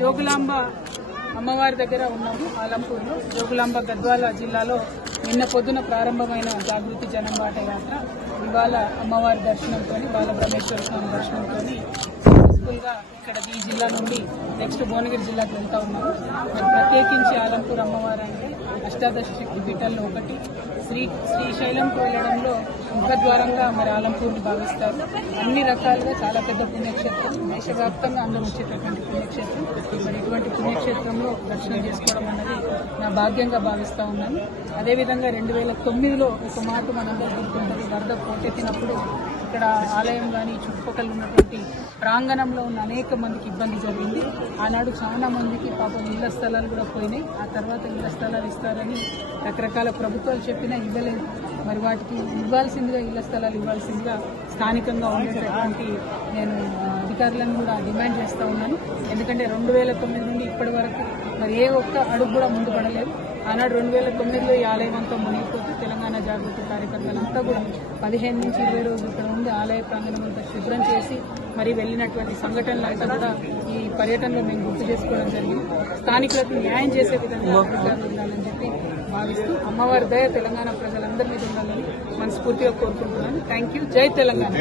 జోగులాంబ అమ్మవారి దగ్గర ఉన్నాము. ఆలంపూర్లో జోగులాంబ గద్వాల జిల్లాలో నిన్న పొద్దున ప్రారంభమైన జాగృతి జనంబాట యాత్ర ఇవాళ అమ్మవారి దర్శనంతో బాల బ్రహ్మేశ్వర స్వామి దర్శనంతో పీస్ఫుల్గా ఇక్కడ ఈ జిల్లా నుండి నెక్స్ట్ భువనగిరి జిల్లాకు వెళ్తా ఉన్నాము. మరి ప్రత్యేకించి ఆలంపూర్ అమ్మవారు అంటే అష్టాదశ శక్తి పీఠాల్లో ఒకటి. శ్రీశైలంకు వెళ్ళడంలో ముఖద్వారంగా మరి ఆలంపూర్ని భావిస్తారు. అన్ని రకాలుగా చాలా పెద్ద పుణ్యక్షేత్రం, దేశవ్యాప్తంగా అందరూ వచ్చేటటువంటి పుణ్యక్షేత్రం. మరి ఇటువంటి పుణ్యక్షేత్రంలో దర్శనం చేసుకోవడం అన్నది నా భాగ్యంగా భావిస్తూ ఉన్నాను. అదేవిధంగా 2009లో ఒక మాట మనందరూ గుర్తుంటుంది. వరద పోటెత్తినప్పుడు ఇక్కడ ఆలయం కానీ చుట్టుపక్కల ఉన్నటువంటి ప్రాంగణంలో ఉన్న అనేక మందికి ఇబ్బంది జరిగింది. ఆనాడు చాలా మందికి పాపం ఇళ్ల స్థలాలు కూడా పోయినాయి. ఆ తర్వాత ఇళ్ల స్థలాలు ఇస్తారని రకరకాల ప్రభుత్వాలు చెప్పినా ఇవ్వలేదు. మరి వాటికి ఇవ్వాల్సిందిగా ఇళ్ల స్థలాలు ఇవ్వాల్సిందిగా స్థానికంగా ఉండేటటువంటి నేను అధికారులను కూడా డిమాండ్ చేస్తూ ఉన్నాను. ఎందుకంటే 2009 నుండి ఇప్పటి వరకు మరి ఏ ఒక్క అడుగు కూడా ముందు పడలేదు. ఆనాడు 2009లో ఈ ఆలయం అంతా మునిగిపోతే తెలంగాణ జాగృతి కార్యకర్తలంతా కూడా 15 నుంచి 20 రోజులు ఇక్కడ ఉండి ఆలయ ప్రాంగణం అంతా శుభ్రం చేసి మరి వెళ్ళినటువంటి సంఘటనలంతా కూడా ఈ పర్యటనలో మేము గుర్తు చేసుకోవడం జరిగింది. స్థానికులకు న్యాయం చేసే విధంగా అధికారులు ఉండాలని చెప్పి భావిస్తూ అమ్మవారి దయ తెలంగాణ ప్రజలందరి మీద ఉండాలని మనస్ఫూర్తిగా కోరుకుంటున్నాను. Thank you. జై తెలంగాణ.